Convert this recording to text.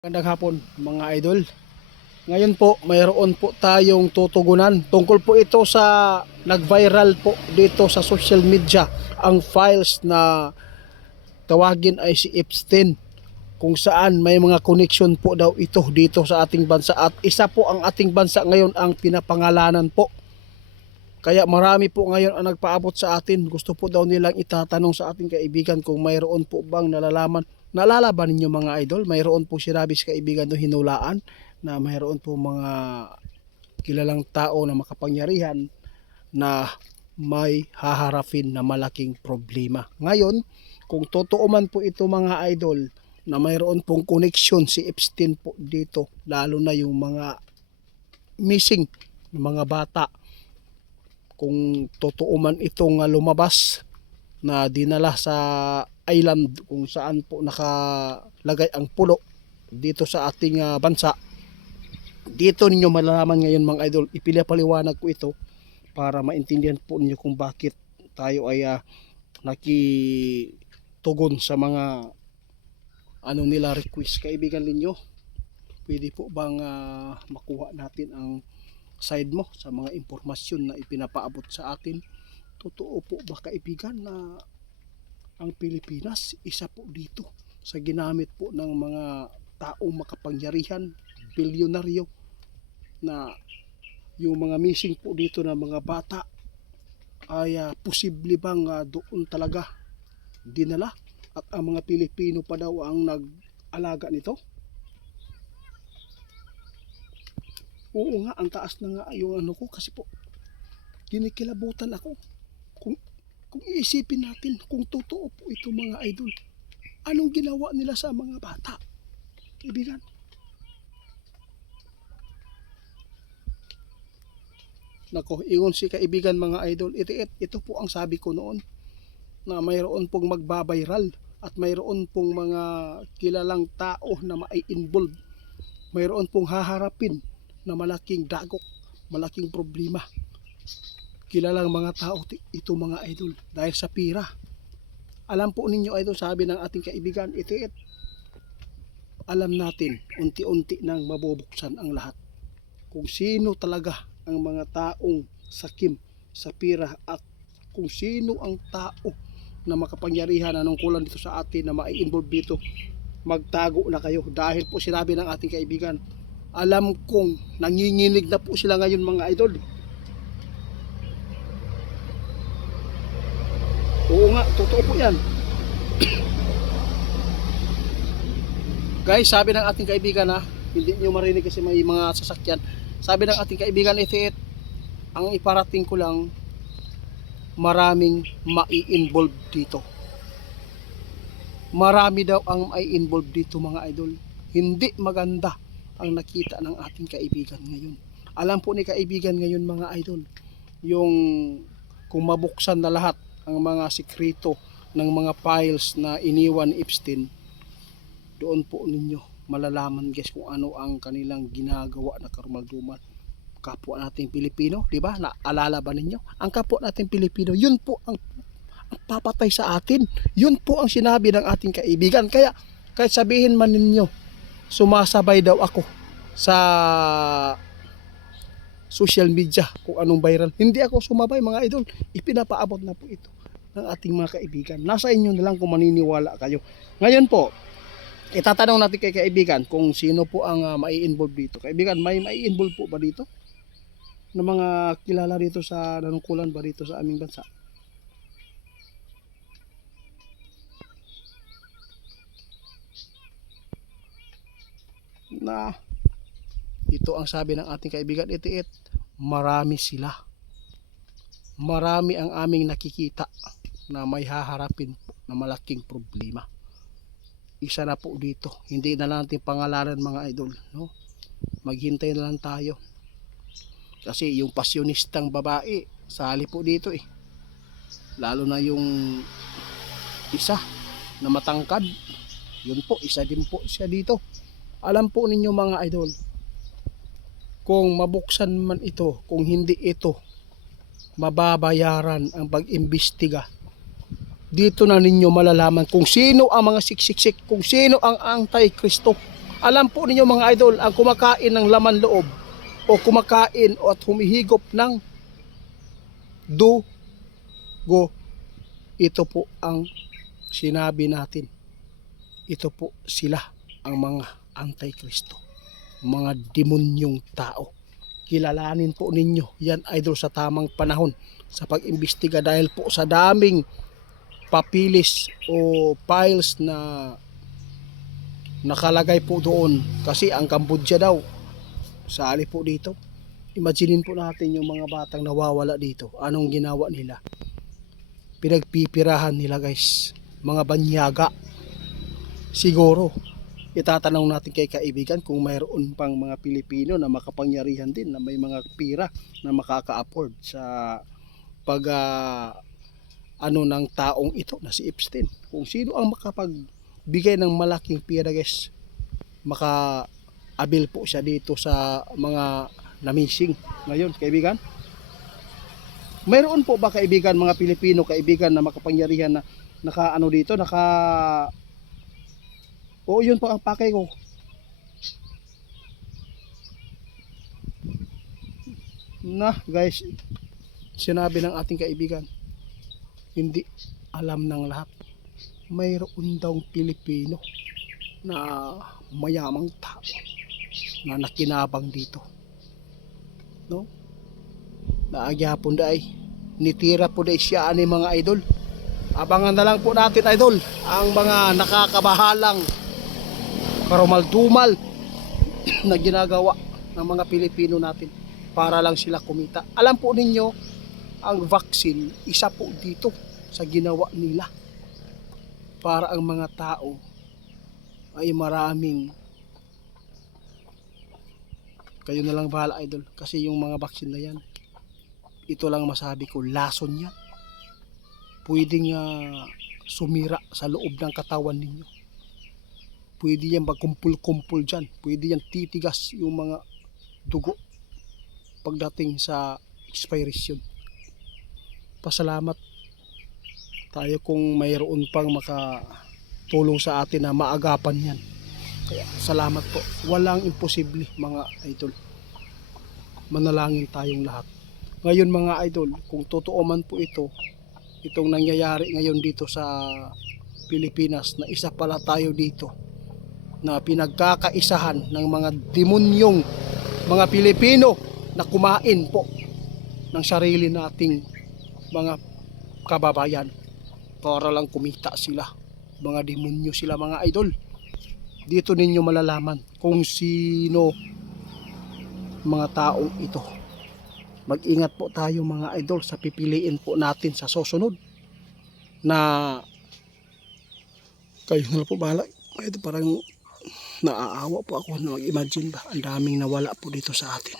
Magandang hapon mga idol. Ngayon po mayroon po tayong tutugunan. Tungkol po ito sa nag-viral po dito sa social media. Ang files na tawagin ay si Epstein. Kung saan may mga connection po daw ito dito sa ating bansa. At isa po ang ating bansa ngayon ang pinapangalanan po. Kaya marami po ngayon ang nagpaabot sa atin. Gusto po daw nilang itatanong sa ating kaibigan kung mayroon po bang nalalaman. Naalala ba ninyo mga idol? Mayroon po sinabi sa kaibigan no hinulaan na mayroon po mga kilalang tao na makapangyarihan na may haharapin na malaking problema. Ngayon, kung totoo man po ito mga idol na mayroon pong connection si Epstein po dito, lalo na yung mga missing ng mga bata, kung totoo man itong lumabas na dinala sa island kung saan po nakalagay ang pulo dito sa ating bansa, dito ninyo malalaman ngayon mga idol. Ipinapaliwanag ko ito para maintindihan po ninyo kung bakit tayo ay nakitugon sa mga nila request. Kaibigan ninyo, pwede po bang makuha natin ang side mo sa mga impormasyon na ipinapaabot sa atin? Totoo po ba kaibigan na ang Pilipinas isa po dito sa ginamit po ng mga taong makapangyarihan, bilyonaryo, na yung mga missing po dito na mga bata ay posible bang doon talaga dinala at ang mga Pilipino pa daw ang nag-alaga nito? Oo nga, ang taas na nga yung ko kasi po kinikilabutan ako. Kung iisipin natin kung totoo po ito mga idol, anong ginawa nila sa mga bata? Kaibigan, nako, ingon si kaibigan mga idol, ito po ang sabi ko noon na mayroon pong magbabiral at mayroon pong mga kilalang tao na mai-involve. Mayroon pong haharapin na malaking dagok, malaking problema. Kilalang mga tao ito mga idol dahil sa pira. Alam po ninyo idol, sabi ng ating kaibigan itiit, alam natin unti-unti nang mabubuksan ang lahat kung sino talaga ang mga taong sakim sa pira at kung sino ang tao na makapangyarihan na nungkulan dito sa atin na mai-involve dito. Magtago na kayo dahil po sinabi ng ating kaibigan, alam kong nanginginig na po sila ngayon mga idol. Oo nga, totoo po yan. Guys, sabi ng ating kaibigan hindi nyo marinig kasi may mga sasakyan. Sabi ng ating kaibigan itiit, ang iparating ko lang, maraming mai-involve dito. Marami daw ang mai-involve dito mga idol. Hindi maganda ang nakita ng ating kaibigan ngayon. Alam po ni kaibigan ngayon mga idol, yung kung mabuksan na lahat ang mga sikreto ng mga files na iniwan ni Epstein, doon po ninyo malalaman guys kung ano ang kanilang ginagawa na karumal-dumal. Kapwa nating Pilipino, di ba? Naalala ba ninyo? Ang kapwa nating Pilipino, yun po ang papatay sa atin. Yun po ang sinabi ng ating kaibigan. Kaya kahit sabihin man ninyo, sumasabay daw ako sa social media kung anong viral, hindi ako sumabay mga idol. Ipinapaabot na po ito ng ating mga kaibigan. Nasa inyo na lang kung maniniwala kayo. Ngayon po, itatanong natin kay kaibigan kung sino po ang mai-involve dito. Kaibigan, may mai-involve po ba dito? Na mga kilala dito sa nanungkulan ba dito sa aming bansa? Na ito ang sabi ng ating kaibigan itiit, marami sila. Marami ang aming nakikita na may haharapin po na malaking problema. Isa na po dito, hindi na lang natin pangalanan mga idol, no? Maghintay na lang tayo. Kasi yung pasyonistang babae, sali po dito Lalo na yung isa na matangkad, yun po, isa din po siya dito. Alam po ninyo mga idol, kung mabuksan man ito, kung hindi ito mababayaran ang pag-imbestiga, dito na ninyo malalaman kung sino ang mga siksiksik, kung sino ang Anti-Kristo, Alam po ninyo mga idol, ang kumakain ng laman loob o kumakain o at humihigop ng dugo, ito po ang sinabi natin. Ito po sila ang mga antikristo, mga demonyong tao. Kilalanin po ninyo yan idol sa tamang panahon sa pag-imbestiga, dahil po sa daming papilis o files na nakalagay po doon, kasi ang Cambodia daw sali po dito. Imaginin po natin yung mga batang nawawala dito, anong ginawa nila? Pinagpipirahan nila guys, mga banyaga. Siguro itatanong natin kay kaibigan kung mayroon pang mga Pilipino na makapangyarihan din, na may mga pira na makaka-afford sa pag ano ng taong ito na si Epstein. Kung sino ang makapagbigay ng malaking pira guys, maka-abil po siya dito sa mga namising ngayon kaibigan. Mayroon po ba kaibigan, mga Pilipino kaibigan, na makapangyarihan na naka-ano dito, oo, yun po ang pakay ko. Na guys, sinabi ng ating kaibigan, hindi alam ng lahat. Mayroon daw Pilipino na mayamang tao na nakinabang dito, no? Naagyapon daay, nitira po daay siya ani mga idol. Abangan na lang po natin idol ang mga nakakabahalang karumal-dumal na ginagawa ng mga Pilipino natin para lang sila kumita. Alam po ninyo, ang vaccine, isa po dito sa ginawa nila para ang mga tao ay maraming, kayo na lang bahala idol, kasi yung mga vaccine na yan, ito lang masabi ko, lason yan. Pwedeng sumira sa loob ng katawan ninyo. Pwede yan magkumpul-kumpul dyan. Pwede yan titigas yung mga dugo pagdating sa expiration. Pasalamat tayo kung mayroon pang makatulong sa atin na maagapan yan. Kaya salamat po. Walang imposible mga idol. Manalangin tayong lahat. Ngayon mga idol, kung totoo man po itong nangyayari ngayon dito sa Pilipinas, na isa pala tayo dito na pinagkakaisahan ng mga demonyong mga Pilipino na kumain po ng sarili nating mga kababayan para lang kumita sila. Mga demonyo sila mga idol. Dito ninyo malalaman kung sino mga taong ito. Mag-ingat po tayo mga idol sa pipiliin po natin sa susunod, na kayo na po bahala. Ito parang naaawa po ako na mag-imagine ba, ang daming nawala po dito sa atin.